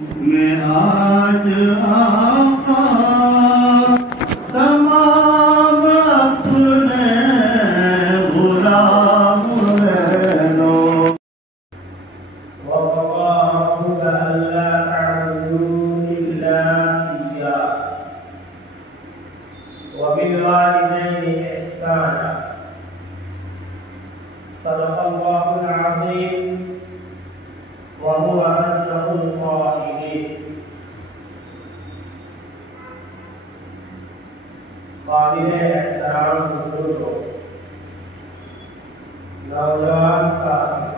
میں آج آقا تمام اپنے غلام رہنو وَقَضَىٰ رَبُّكَ أَلَّا تَعْبُدُوا إِلَّا إِيَّاهُ وَبِالْوَالِدَيْنِ إِحْسَانًا صدق الله العظيم وهو أصدق القائلين. قابل احترام بزرگوں، نوجوان ساتھی،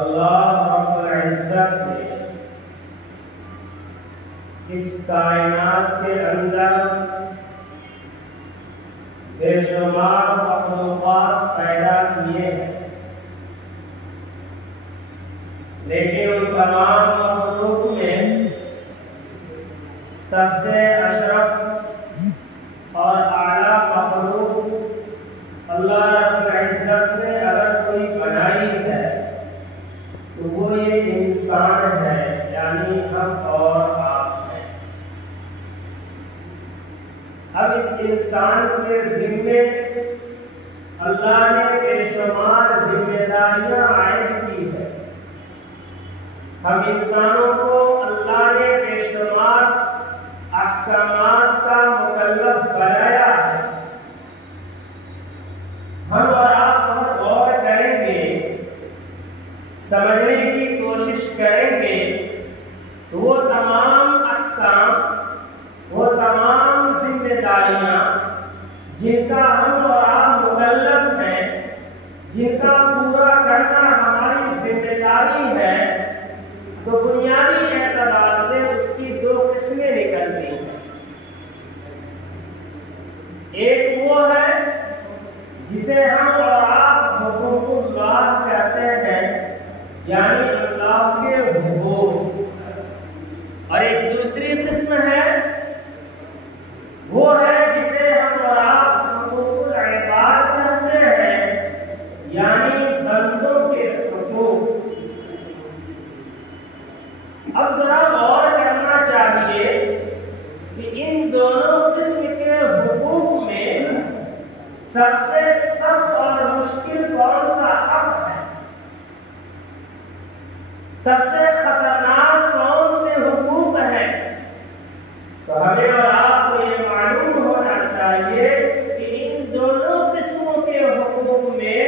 اللہ رب العزت نے اس کائنات کے اندر بے شمار مخلوقات پیدا کیے ہیں، لیکن ان تمام مخلوق میں سب سے اشرف اور اعلیٰ مخلوق اللہ رب العزت نے اگر کوئی بنائی ہے تو وہ یہ انسان ہے، یعنی ہم اور آپ ہیں۔ اب اس انسان کے ذمے اللہ نے بے شمار ذمہ داریاں عائد کی ہے۔ ہم انسانوں کو اللہ نے بے شمار احکامات کا مکلف بنایا ہے۔ ہم اور آپ بہت غور کریں گے، سمجھنے کی کوشش کریں گے تو وہ تمام احکام، وہ تمام ذمہ داریاں جن کا ہم اور آپ مکلف ہیں، جن کا پورا کرنا ہماری ذمہ داری ہے، تو بنیادی اعتبار سے اس کی دو قسمیں نکلتی ہیں۔ ایک وہ ہے جسے ہم اور آپ حقوق اللہ کہتے ہیں، یعنی اللہ کے حقوق، اور ایک دوسری قسم ہے وہ ہے جسے ہم اور آپ حقوق العباد کہتے ہیں، یعنی بندوں کے حقوق۔ اب ذرا غور کرنا چاہیے کہ ان دونوں قسم کے حقوق میں سب سے سخت اور مشکل کون سا حق ہے؟ سب سے خطرناک کون سے حقوق ہیں؟ تو ہمیں اور آپ کو یہ معلوم ہونا چاہیے کہ ان دونوں قسموں کے حقوق میں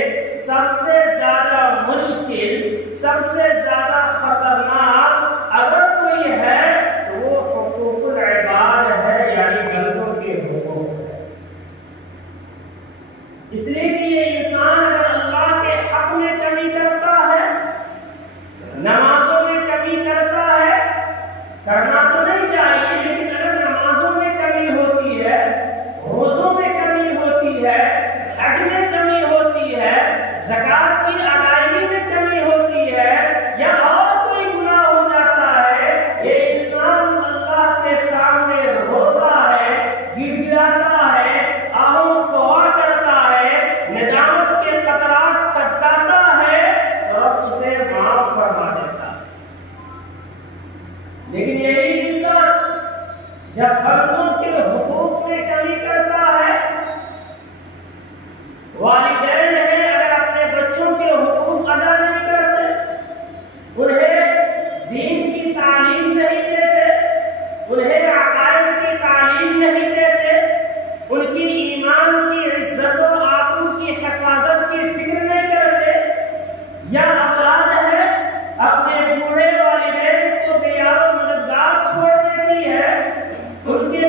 سب سے زیادہ مشکل، سب سے زیادہ خطرناک اگر کوئی ہے تو وہ حقوق العباد ہے، یعنی بندوں کے حقوق ہے۔ اس لیے کہ یہ انسان اگر اللہ کے حق میں کمی کرتا ہے، نمازوں میں کمی کرتا ہے، کرنا تو نہیں چاہیے، لیکن اگر نمازوں میں کمی ہوتی ہے، روزوں میں کمی ہوتی ہے، حج میں کمی ہوتی ہے، زکات کی ادائیگی میں کمی ہوتی ہے، یا اور کوئی گناہ ہو جاتا ہے، یہ انسان اللہ کے سامنے روتا ہے، گر گراتا ہے، آہوں فغاں کرتا ہے، ندامت کے قطرات ٹپکاتا ہے، اور اسے معاف فرما دیتا ہے۔ لیکن یہی انسان جب بندوں کے حقوق میں کمی کرتا ہے، والدین ہیں اگر اپنے بچوں کے حقوق ادا نہیں کرتے، انہیں دین کی تعلیم نہیں دیتے، انہیں عقائد کی تعلیم نہیں دیتے، ان کی ایمان کی عزت و آبرو کی حفاظت کی فکر نہیں کرتے، یا اولاد ہے اپنے بوڑھے والدین کو بے یار و مددگار چھوڑ دیتی ہے، ان کے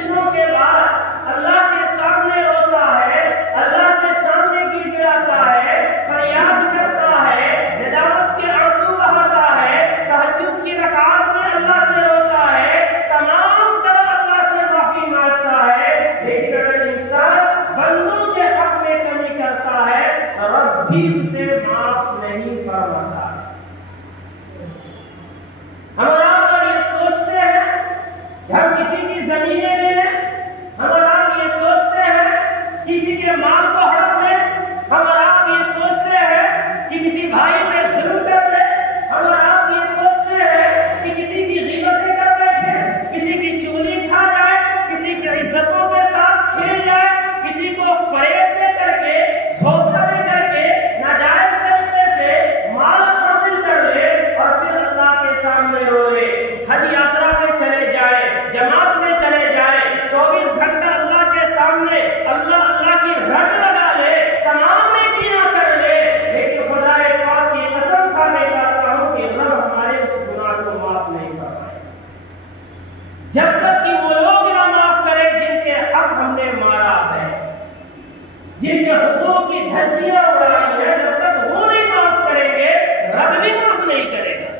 کوششوں کے بعد اللہ کے سامنے روتا ہے، اللہ کے سامنے گر گراتا ہے، فریاد کرتا ہے، ندامت کے آنسو بہاتا ہے، تہجد کی رکعات میں اللہ سے روتا ہے، تمام طرح اللہ سے معافی مانگتا ہے، لیکن اگر انسان بندوں کے حق میں کمی کرتا ہے رب بھی اسے معاف نہیں فرماتا۔ ہم آپ یہ سوچتے ہیں کہ ہم کسی کی زمینیں لے لیں، ہم آپ یہ سوچتے ہیں کسی کے مال کو ہڑپ لیں، ہم آپ یہ سوچتے ہیں کہ کسی بھائی پہ ظلم کر لیں، ہم آپ یہ سوچتے ہیں کہ کسی کی غیبتیں کر بیٹھیں، کسی کی چغلی کھا جائے، کسی کی عزتوں کے ساتھ کھیل جائے، کسی کو فریب دے کر کے، دھوکہ دے کر کے، ناجائز طریقے سے مال حاصل کر لے اور پھر اللہ کے سامنے روئے، حج یاترا میں چلے جائے، جماعت میں چلے جائے، 24 گھنٹہ اللہ کے سامنے اللہ کی رٹ لگا لے، تمام نیکیاں کر لے، لیکن خدا پاک کی قسم کھا کے کہتا ہوں کہ رب ہمارے اس گناہ کو معاف نہیں کرتا جب تک کہ وہ لوگ نہ معاف کرے جن کے حق ہم نے مارا ہے، جن کے حقوق کی دھجیاں اڑائی ہیں، جب تک وہ نہیں معاف کریں گے رب بھی معاف نہیں کرے گا۔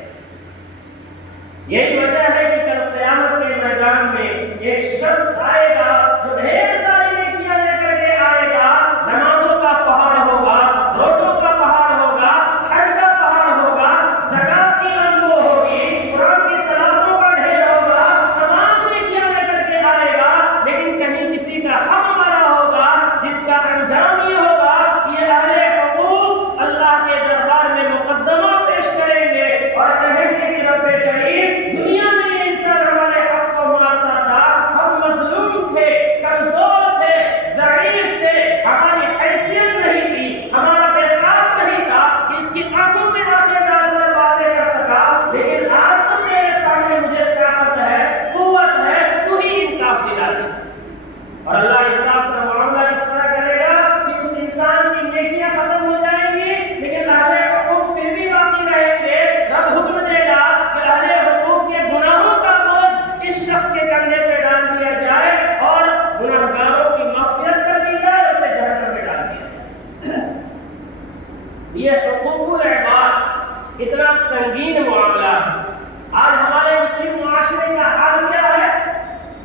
یہی وجہ ہے کہ کل قیامت کے میدان میں ایک شخص آئے گا جو ڈھیر ساری نیکیاں لے کر کے آئے گا، نمازوں کا پہاڑ ہوگا، روزوں کا پہاڑ ہوگا، حج کا پہاڑ ہوگا، زکات کی انگو ہوگی، قرآن کی تلاوتوں کا ڈھیر ہوگا، تمام نیکیاں لے کر کے آئے گا، لیکن کہیں کسی کا حق مارا ہوگا جس کا انجام یہ ہوگا کہ یہ اہل حقوق اللہ کے دربار میں مقدمہ پیش کریں گے اور کہیں گے کہ رب کریم دنیا میں یہ انسان ہمارے حق کو مارتا تھا، ہم مظلوم تھے، کمزور تھے، ضعیف تھے، ہماری حیثیت نہیں تھی، ہمارا پیساب نہیں تھا کہ اس کی آنکھوں میں آنکھیں ڈال کر باتیں کر سکا، لیکن آج تو میرے سامنے مجھے طاقت ہے، قوت ہے، تو ہی انصاف دلا دے۔ اور اللہ انصاف کا معاملہ اس طرح کرے گا کہ اس انسان کی نیکیاں ختم ہو جائیں گی، لیکن اہل حقوق پھر بھی باقی رہیں گے۔ رب حکم دے گا کہ اہل حقوق کے گناہوں کا بوجھ اس شخص کے کندھے پہ ڈال دیا جائے اور گناہگاروں کی مغفرت کر دی جائے، اسے جہنم میں ڈال دیا جائے۔ یہ حقوق العباد اتنا سنگین معاملہ ہے۔ آج ہمارے مسلم معاشرے کا حال کیا ہے؟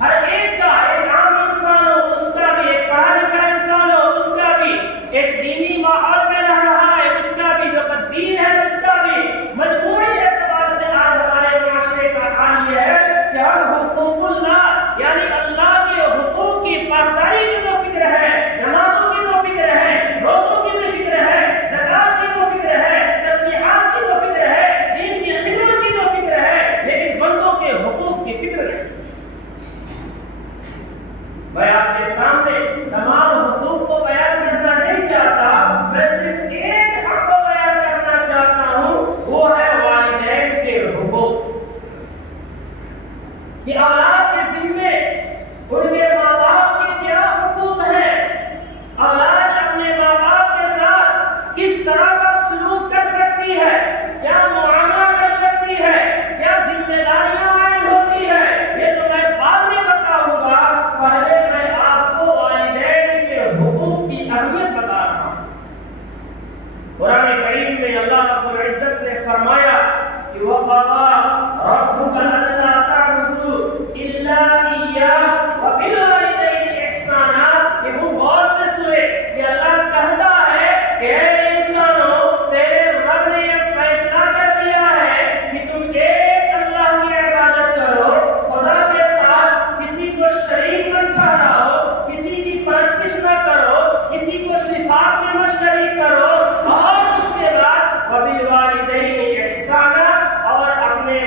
ہر ایک کا، ایک عام انسان ہو اس کا بھی، ایک پڑھا لکھا انسان ہو اس کا بھی، ایک دینی ماحول میں رہ رہا ہے اس کا بھی، جو دین ہے اس کا بھی، مجموعی اعتبار سے آج ہمارے معاشرے کا حال یہ ہے کہ ہم حقوق اللہ یعنی اللہ کے حقوق کی پاسداری کی تو فکر ہے، نمازوں کی تو فکر ہے، روزوں کی تو فکر ہے، زکات کی تو فکر ہے، تسبیحات کی تو فکر ہے، دین کی خدمت کی تو فکر ہے، لیکن بندوں کے حقوق کی فکر نہیں۔ میں آپ کے سامنے تمام حقوق کو بیان کرنا نہیں چاہتا، میں صرف ایک حق کو بیان کرنا چاہتا ہوں، وہ ہے والدین کے حقوق۔ کہ اولاد کے ذمے ان کے ماں باپ کے کیا حقوق ہیں، اولاد اپنے ماں باپ کے ساتھ کس طرح کا سلوک کر سکتی ہے، کیا معاملہ کر سکتی ہے، کیا ذمہ داریاں عائد ہوتی ہے، یہ تو میں بعد میں بتاؤں گا، پہلے میں آپ کو والدین کے حقوق کی اہمیت بتا رہا ہوں۔ قرآن کریم میں اللہ رب العزت نے فرمایا کہ وَقَضَىٰ رَبُّكَ أَلَّا تَعْبُدُوا إِلَّا إِيَّاهُ وَبِالْوَالِدَيْنِ إِحْسَانًا۔ یہ غور سے سنیں کہ اللہ کہتا ہے کہ اے انسانوں، تیرے رب نے یہ فیصلہ کر دیا ہے کہ تم ایک اللہ کی عبادت کرو، خدا کے ساتھ کسی کو شریک نہ ٹھہراؤ، کسی کی پرستش نہ کرو، کسی کو صفات میں مت شریک کرو، اور اس کے بعد وَبِالْوَالِدَيْنِ إِحْسَانًا، اور اپنے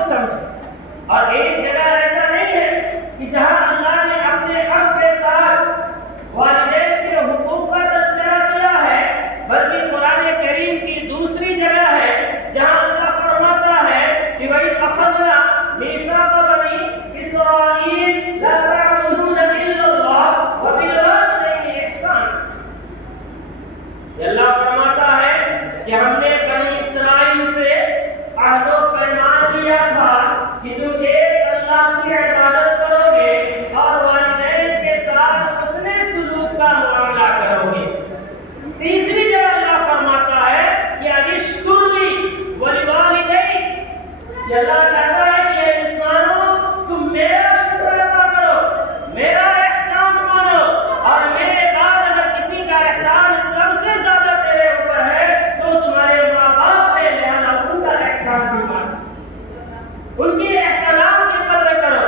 کو سمجھے. اور ایک جگہ ایسا نہیں ہے کہ جہاں اللہ نے اپنے حق کے ساتھ والدین کے حقوق کا تذکرہ کیا ہے، بلکہ قرآن کریم کی دوسری جگہ ہے جہاں اللہ فرماتا ہے کہ وَإِذْ أَخَذْنَا مِيثَاقَ بَنِي إِسْرَائِيلَ لَا تَعْبُدُونَ إِلَّا اللَّهَ وَبِالْوَالِدَيْنِ إِحْسَانًا. اللہ فرماتا ہے کہ ہم نے بنی اسرائیل سے عہد و پیمان لیا تھا کہ تم ایک اللہ کی عبادت کرو گے اور والدین کے ساتھ حسن سلوک کا معاملہ کرو گے. تیسری جگہ اللہ فرماتا ہے کہ اشکر لی ولوالدیک، کہ اللہ کہتا ہے کہ اے انسانوں تم میرا شکر ادا کرو، میرا احسان مانو، اور میرے بعد اگر کسی کا احسان سب سے زیادہ تیرے اوپر ہے تو تمہارے ماں باپ ہے، لہذا ان کا احسان بھی مانو، ان کی احسانات کی قدر کرو.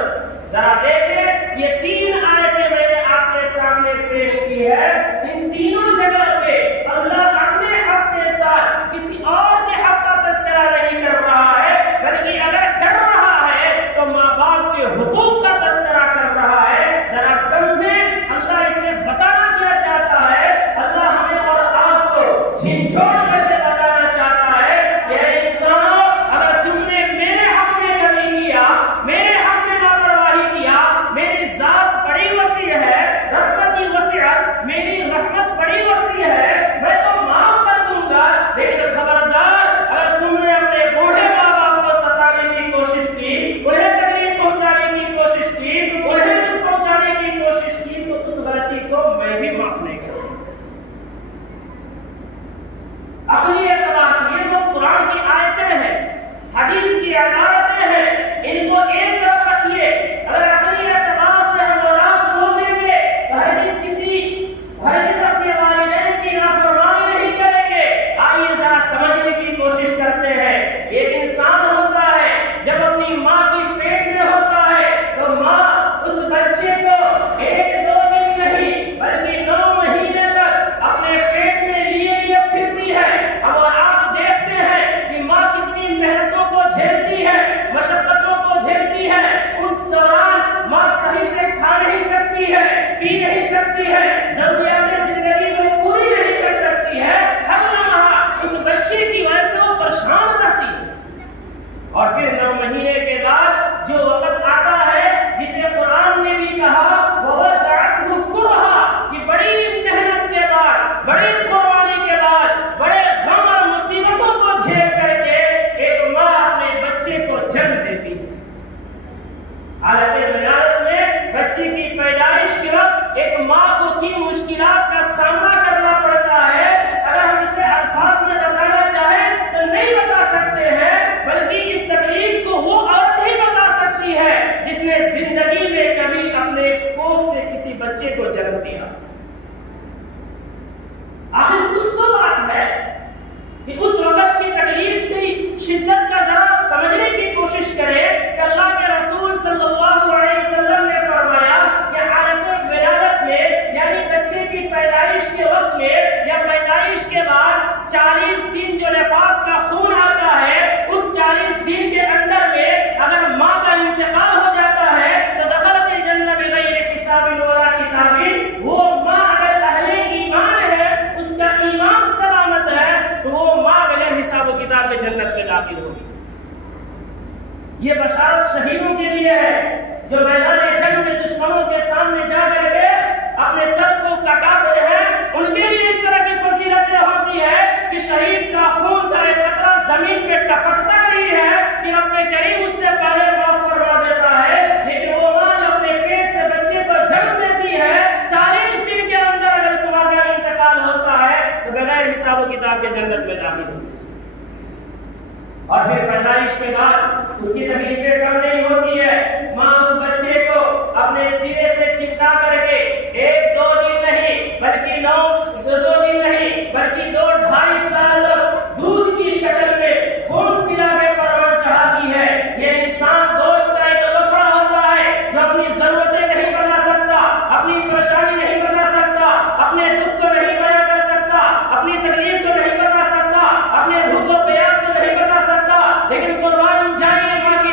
ذرا دیکھیں یہ تین آیتیں میں نے آپ کے سامنے پیش کی ہے. ان تینوں جگہ پہ اللہ اپنے حق کے ساتھ کسی اور کے حق کا تذکرہ نہیں کر رہا ہے، بلکہ اگر کر رہا ہے تو ماں باپ کے حقوق کا تذکرہ کر رہا ہے. ذرا سمجھیں اللہ اسے بتانا کیا چاہتا ہے. اللہ ہمیں اور آپ کو جھنجھوڑ کر کے بتانا چاہتا ہے کہ اے انسانوں اگر تم نے میرے حق میں کمی کیا، میرے حق میں لاپرواہی کیا، میری ذات بڑی وسیع ہے، رحمتی وسعت، میری رحمت بڑی وسیع ہے، میں تو معاف کر دوں گا. لیکن خبردار اگر تم نے اپنے بوڑھے ماں باپ کو ستانے کی کوشش کی، انہیں تکلیف پہنچانے کی کوشش کی، انہیں دکھ پہنچانے کی کوشش کی، تو اس غلطی کو میں بھی معاف نہیں کروں. اپنی اعتبار سے یہ جو قرآن کی آیتیں ہیں، حدیث کی عبارتیں ہیں، ان کو ایک طرف رکھیے. اگر اپنی اعتبار سے ہم اور آپ سوچیں گے تو ہرگز اپنے والدین کی نافرمانی نہیں کریں گے. آئیے ذرا سمجھنے کی کوشش کرتے ہیں. ایک انسان ہوتا ہے جب اپنی ماں کی پیٹ میں ہوتا ہے تو ماں اس بچے کو 1-2 دن نہیں بلکہ 9 مہینے تک اپنے پیٹ میں لیے پھرتی ہے. اب اور آپ دیکھتے ہیں کہ ماں کتنی محنتوں کو جھیلتی ہے، مشقتوں کو جھیلتی ہے. اس دوران ماں صحیح سے کھا نہیں سکتی ہے، پی نہیں سکتی ہے، ضروریات زندگی کو پوری نہیں کر سکتی ہے. ہر لمحہ اس بچے کی وجہ سے وہ پریشان رہتی ہے. اور پھر 9 مہینے کے بعد جو وقت آتا ہے جسے قرآن نے بھی کہا وَوَضَعَتْهُ كُرْهًا، کہ بڑی محنت کے بعد، بڑی قربانی کے بعد، بڑے غم اور مصیبتوں کو جھیل کر کے ایک ماں اپنے بچے کو جنم دیتی ہے. حالت ولادت میں بچے کی پیدائش کے وقت ایک ماں کو کن مشکلات کا سامنا کرنا پڑتا ہے. اگر ہم اسے الفاظ میں بتانا چاہیں تو نہیں بتا سکتے ہیں، بلکہ اس تکلیف کو وہ عورت ہی بتا سکتی ہے جس نے زندگی میں کبھی اپنے کوکھ سے کسی بچے کو جنم دیا. آخر کچھ تو بات ہے کہ اس وقت کی تکلیف کی شدت کا ذرا سمجھنے کی کوشش کریں کہ اللہ کے رسول صلی اللہ علیہ وسلم نے فرمایا کہ حالت ولادت میں یعنی بچے کی پیدائش کے وقت میں یا پیدائش کے بعد 40 دن جو نفاس کا خون آتا ہے، اس 40 دن کے اندر میں اگر ماں کا انتقال ہو جاتا ہے تو دخلت الجنہ بغیر حساب ولا کتاب. وہ ماں اگر اہل ایمان ہے، اس کا ایمان سلامت ہے، تو وہ ماں بغیر حساب و کتاب میں جنت میں داخل ہوگی. یہ بشارت شہیدوں کے لیے ہے جو میدان جنگ میں دشمنوں کے سامنے جا کر کے اپنے سر کو کٹاتے ہیں. ان کے لیے اس طرح کی فضیلتیں ہوتی ہے کہ شہید کا خون کا ایک قطرہ زمین پہ ٹپکتا نہیں ہے کہ رب کریم اس سے پہلے معاف فرما دیتا ہے. لیکن وہ ماں جو اپنے پیٹ سے بچے کو جنم دیتی ہے، 40 دن کے اندر اگر اس ماں کا انتقال ہوتا ہے تو بغیر حساب و کتاب کے جنت میں داخل ہوتی ہے. اور پھر پیدائش کے بعد اس کی تکلیفیں کم نہیں ہوتی ہے. ماں اس بچے کو اپنے سینے سے چمٹا کر کے 1-2 دن نہیں بلکہ 2 دن نہیں بلکہ 2-2.5 سال تک دودھ کی شکل میں خون پلا کے پرورش چڑھاتی ہے. یہ انسان گوشت کا ایک لوچڑا ہوتا ہے جو اپنی ضرورتیں نہیں بنا سکتا، اپنی پریشانی نہیں بنا سکتا، اپنے دکھ کو نہیں بیان کر سکتا، اپنی تکلیف کو نہیں بتا سکتا، اپنے بھوک و پیاس کو نہیں بتا سکتا. لیکن قربان جائیے ماں کی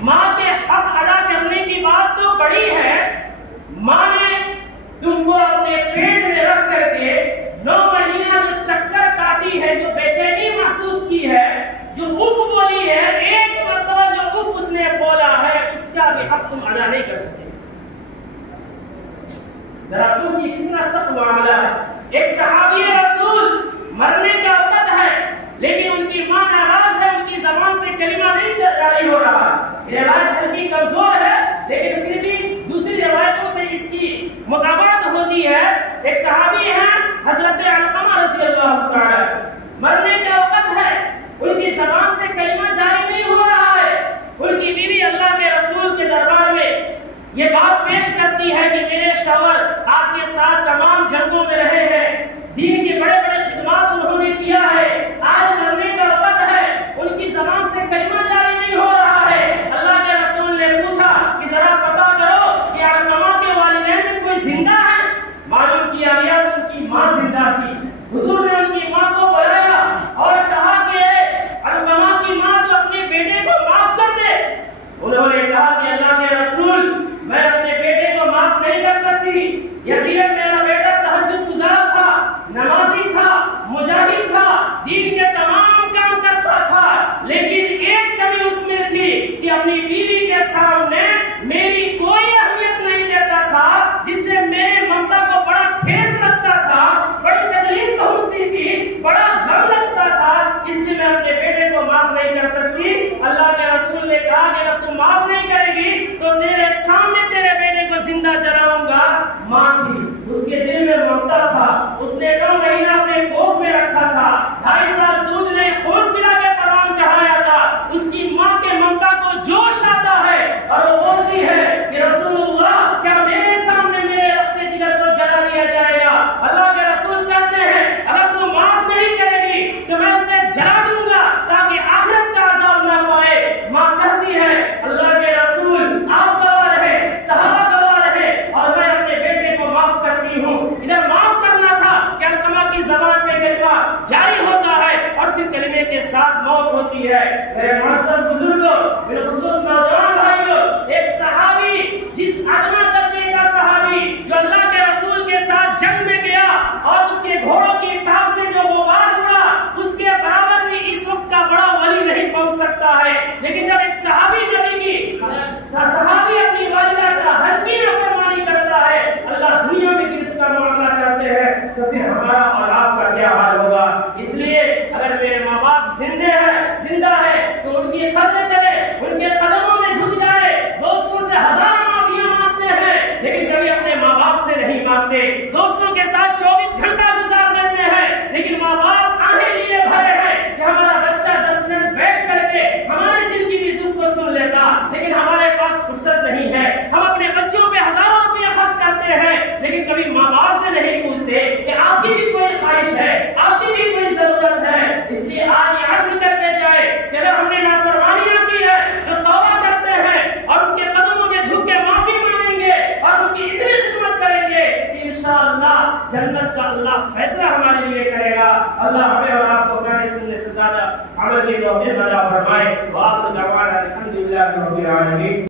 ماں کے حق ادا کرنے کی بات تو بڑی ہے. ماں نے تم کو اپنے پیٹ میں رکھ کر کے 9 مہینہ جو چکر کاٹی ہے, جو بے چینی محسوس کی ہے, جو اف بولی ہے, ایک مرتبہ جو اف اس نے بولا ہے, اس کا بھی حق تم ادا نہیں کر سکتے. ذرا سوچیے کتنا سخت معاملہ ہے. ایک صحابی رسول مرنے کا وقت ہے, لیکن ان کی ماں ناراض ہے, ان کی زبان سے کلمہ نہیں جاری ہو رہا. روایت ہلکی کمزور ہے, لیکن پھر بھی دوسری روایتوں سے اس کی مطابقت ہوتی ہے. ایک صحابی ہیں حضرت علقمہ رضی اللہ تعالی, مرنے کا وقت ہے, ان کی زبان سے کلمہ جاری نہیں ہو رہا ہے. ان کی بیوی اللہ کے رسول کے دربار میں یہ بات پیش کرتی ہے کہ میرے شوہر آپ کے ساتھ تمام جنگوں میں رہے ہیں, دین کے بڑے بڑے خدمات انہوں نے کیا ہے, آج مرنے کا وقت ہے, ان کی زبان سے کلمہ جاری نہیں ہو رہا ہے. اللہ کے رسول نے پوچھا کہ ذرا پتا کرو کہ علقمہ کے والدین میں کوئی زندہ ہے. معلوم کیا گیا ان کی ماں زندہ تھی. حضور نے ان کی ماں کو بلایا اور کہا کہ علقمہ کی ماں تو اپنے بیٹے کو معاف کر دے. انہوں نے کہا کہ اللہ کے رسول میں اپنے بیٹے کو معاف نہیں کر سکتی. یقیناً میرا بیٹا تہجد گزار تھا, نمازی تھا, مجاہد تھا, دین کے تمام کام کرتا تھا, لیکن ایک کمی اس میں تھی کہ اپنی بیوی کے سامنے میری کوئی اہمیت نہیں دیتا تھا, جس سے میرے ممتا کو بڑا ٹھیس لگتا تھا, بڑی تکلیف پہنچتی تھی, بڑا غم لگتا تھا. اس لیے میں اپنے بیٹے کو معاف نہیں کر سکتی. اللہ کے رسول نے کہا کہ اگر تم معاف نہیں کرے گی تو تیرے سامنے تیرے بیٹے کو زندہ جلاؤں گا. ماں تھی, اس کے دل میں ممتا تھا, اس نے 9 مہینہ اپنے کوکھ میں رکھا تھا, 2.5 سال دودھ نے خون پلا کے پروان چڑھایا تھا. اس کی ماں کے ممتا کو جوش آتا ہے اور وہ بولتی ہے کہ رسول اللہ کیا میرے سامنے میرے رخت جگر کو جلا دیا جائے گا؟ اللہ کے رسول کہتے ہیں اگر تم معاف نہیں کرے گی تو میں اسے جلا دوں گا تاکہ آخرت کا عذاب نہ پائے. ماں کہتی ہے اللہ کے رسول آپ گواہ رہے, صحابہ گواہ رہے, اور میں اپنے بیٹے کو معاف کرتی ہوں. ادھر معاف کرنا تھا کہ علقمہ کی زبان پہ کلمہ جاری ہوتا ہے اور پھر کلمے کے ساتھ موت ہوتی ہے. میرے معزز بزرگوں, میرے خصوص نوجوان بھائیوں, ایک صحابی جس ادنا درجے کا صحابی جو اللہ کے رسول کے ساتھ جنگ میں گیا اور اس کے گھوڑوں کی ٹاپ سے جو غبار اڑا, اس کے برابر بھی اس وقت کا بڑا ولی نہیں پہنچ سکتا ہے. لیکن جب ایک صحابی نبی کی صحابی اپنی والدہ کا ہلکی نافرمانی کرتا ہے, اللہ دنیا میں کس کا معاملہ کرتے ہیں, تو پھر ہمارا اور آپ کا کیا حال ہوگا. اس لیے اگر میرے ماں باپ زندہ ہے تو ان کی قدر کرے, ان کے قدموں میں جھک جائے. دوستوں سے 1000 معافیاں مانگتے ہیں لیکن کبھی اپنے ماں باپ سے نہیں مانگتے. دوستوں کے ساتھ 24 گھنٹہ گزار دیتے ہیں لیکن ماں باپ آنکھیں لیے بھرے ہیں کہ ہمارا بچہ 10 منٹ بیٹھ کر کے ہمارے دل کی بھی دکھ کو سن لیتا, لیکن ہمارے پاس فرصت نہیں ہے. ہم اپنے بچوں پہ ہزاروں روپیہ خرچ کرتے ہیں لیکن کبھی ماں باپ سے نہیں پوچھتے کہ آپ کی بھی کوئی خواہش ہے, آپ کی بھی کوئی ضرورت ہے. اس لیے آج یہ عزم کرتے جائے کہ اگر ہم نے نافرمانیاں کی ہے تو توبہ کرتے ہیں اور ان کے قدموں میں جھک کے معافی مانگیں گے اور ان کی اتنی خدمت کریں گے کہ انشاءاللہ جنت کا اللہ فیصلہ ہمارے لیے کرے گا. اللہ ہمیں اور آپ کو کہنے سننے سے زیادہ عمل کی توفیق عطا فرمائے. وآخر دعوانا الحمدللہ رب العالمین.